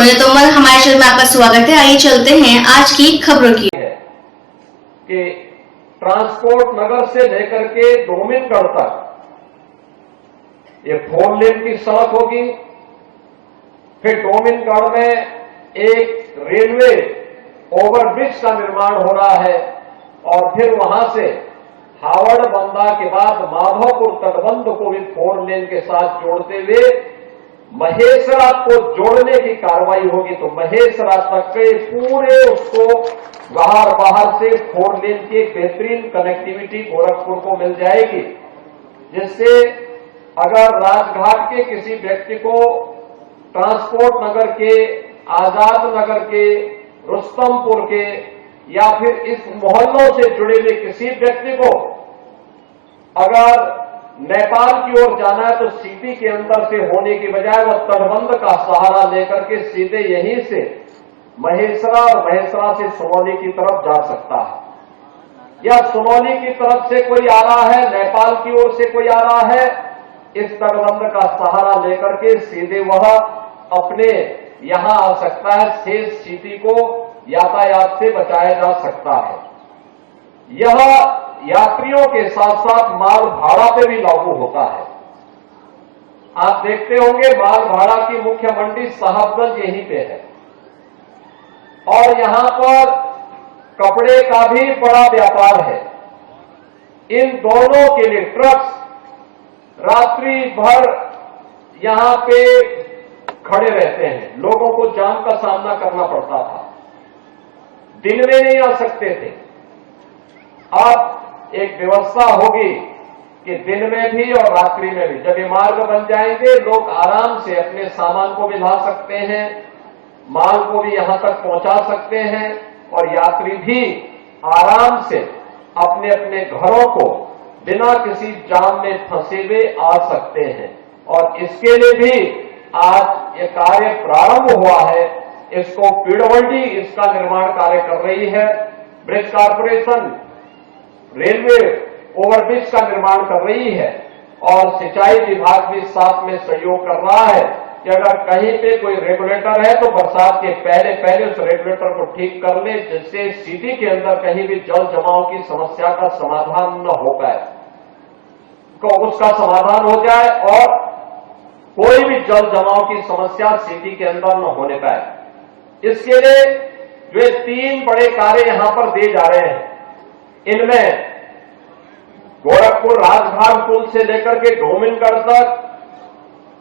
सोनिया तोमर, हमारे चैनल में आपका स्वागत है। आइए चलते हैं आज की खबरों की। कि ट्रांसपोर्ट नगर से लेकर के डोमिनगढ़ तक ये 4 लेन की सड़क होगी। फिर डोमिनगढ़ में एक रेलवे ओवरब्रिज का निर्माण हो रहा है और फिर वहां से हावड़ बंदा के बाद माधोपुर तटबंध को भी 4 लेन के साथ जोड़ते हुए महेसरा को जोड़ने की कार्रवाई होगी। तो महेसरा तक के पूरे उसको बाहर से 4 लेन की एक बेहतरीन कनेक्टिविटी गोरखपुर को मिल जाएगी, जिससे अगर राजघाट के किसी व्यक्ति को ट्रांसपोर्ट नगर के, आजाद नगर के, रुस्तमपुर के या फिर इस मोहल्लों से जुड़े हुए किसी व्यक्ति को अगर नेपाल की ओर जाना है तो सिटी के अंदर से होने की बजाय वह तटबंध का सहारा लेकर के सीधे यहीं से महेसरा और महेसरा से सुनौली की तरफ जा सकता है, या सुनौली की तरफ से कोई आ रहा है, नेपाल की ओर से कोई आ रहा है, इस तटबंध का सहारा लेकर के सीधे वह अपने यहां आ सकता है। शेष सिटी को यातायात से बचाया जा सकता है। यह यात्रियों के साथ साथ माल भाड़ा पे भी लागू होता है। आप देखते होंगे माल भाड़ा की मुख्य मंडी साहबगंज यहीं पे है और यहां पर कपड़े का भी बड़ा व्यापार है। इन दोनों के लिए ट्रक्स रात्रि भर यहां पे खड़े रहते हैं। लोगों को जाम का सामना करना पड़ता था, दिन में नहीं आ सकते थे। अब एक व्यवस्था होगी कि दिन में भी और रात्रि में भी, जब ये मार्ग बन जाएंगे लोग आराम से अपने सामान को भी ला सकते हैं, माल को भी यहां तक पहुंचा सकते हैं और यात्री भी आराम से अपने अपने घरों को बिना किसी जाम में फंसे हुए आ सकते हैं। और इसके लिए भी आज ये कार्य प्रारंभ हुआ है। इसको पीडब्ल्यूडी इसका निर्माण कार्य कर रही है, ब्रिज कॉर्पोरेशन रेलवे ओवरब्रिज का निर्माण कर रही है और सिंचाई विभाग भी साथ में सहयोग कर रहा है कि अगर कहीं पे कोई रेगुलेटर है तो बरसात के पहले उस रेगुलेटर को ठीक कर ले, जिससे सिटी के अंदर कहीं भी जल जमाव की समस्या का समाधान न हो पाए, तो उसका समाधान हो जाए और कोई भी जल जमाव की समस्या सिटी के अंदर न होने पाए। इसके लिए जो 3 बड़े कार्य यहां पर दिए जा रहे हैं, इनमें गोरखपुर राजघाट पुल से लेकर के डोमिनगढ़ तक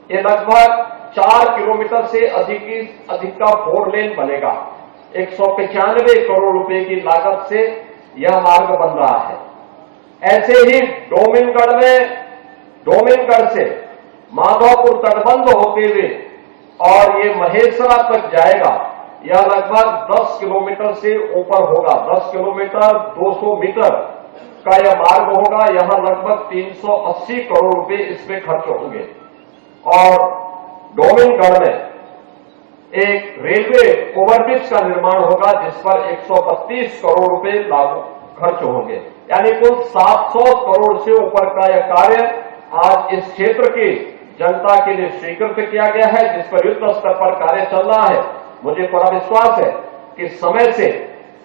ये लगभग 4 किलोमीटर से अधिक का 4 लेन बनेगा। 195 करोड़ रुपए की लागत से यह मार्ग बन रहा है। ऐसे ही डोमिनगढ़ से माधोपुर तटबंध होते हुए और ये महेसरा तक जाएगा। यह लगभग 10 किलोमीटर से ऊपर होगा, 10 किलोमीटर 200 मीटर का यह मार्ग होगा। यहां लगभग 380 करोड़ रुपए इसमें खर्च होंगे और डोमिनगढ़ में एक रेलवे ओवरब्रिज का निर्माण होगा जिस पर 132 करोड़ रुपए लागू खर्च होंगे। यानी कुल 700 करोड़ से ऊपर का यह कार्य आज इस क्षेत्र की जनता के लिए स्वीकृत किया गया है, जिस पर युद्ध स्तर पर कार्य चल रहा है। मुझे पूरा विश्वास है कि समय से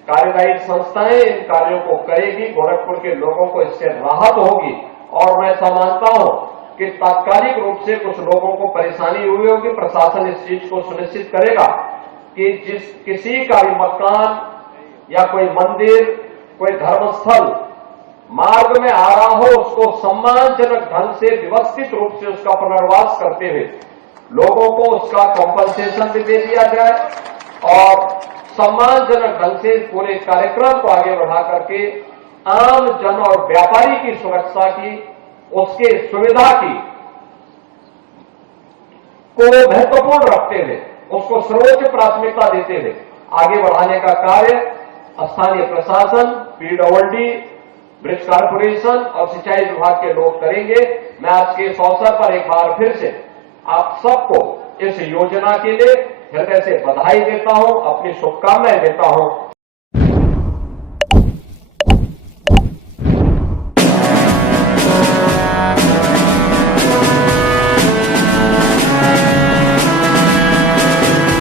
कार्यदायी संस्थाएं इन कार्यों को करेगी, गोरखपुर के लोगों को इससे राहत होगी और मैं ऐसा मानता हूं कि तात्कालिक रूप से कुछ लोगों को परेशानी हुई होगी, प्रशासन इस चीज को सुनिश्चित करेगा कि किसी का भी मकान या कोई मंदिर, कोई धर्मस्थल मार्ग में आ रहा हो, उसको सम्मानजनक ढंग से व्यवस्थित रूप से उसका पुनर्वास करते हुए लोगों को उसका कॉम्पनसेशन भी दे दिया जाए और सम्मानजनक ढंग से पूरे कार्यक्रम को आगे बढ़ा करके आम जन और व्यापारी की सुरक्षा की, उसके सुविधा की को महत्वपूर्ण रखते हुए, उसको सर्वोच्च प्राथमिकता देते हुए आगे बढ़ाने का कार्य स्थानीय प्रशासन, पीडब्ल्यूडी, ब्रिज कॉर्पोरेशन और सिंचाई विभाग के लोग करेंगे। मैं आज के इस अवसर पर एक बार फिर से आप सबको इस योजना के लिए हृदय से बधाई देता हूं, अपनी शुभकामनाएं देता हूं